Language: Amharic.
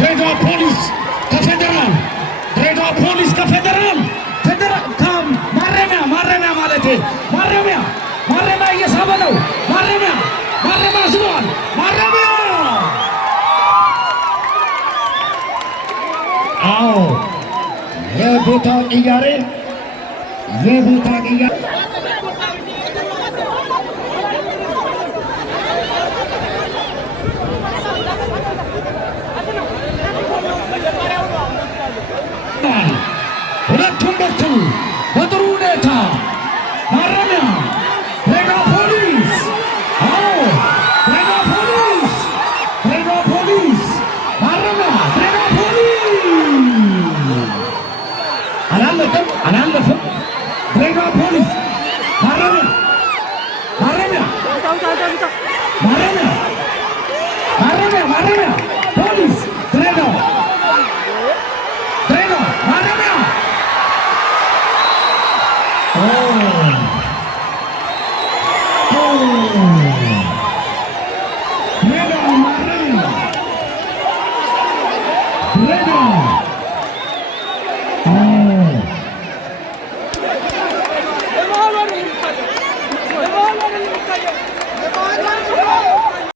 ድሬዳዋ ፖሊስ ከፌደራል ድሬዳዋ ፖሊስ ከፌደራል ማረሚያ ማለቴ ማረሚያ እየሳበ ነው። ማረሚያ ዝሏል። ማረሚያ አዎ የቦታ ቅያሬ ሁለቱም በኩል በጥሩ ሁኔታ ማረሚያ ድሬዳዋ ፖሊስ ድሬዳዋ ፖሊስ ማረሚያ ድሬዳዋ ፖሊስ አላለፈም። ድሬዳዋ ፖሊስ ማረሚያ ፖሊስ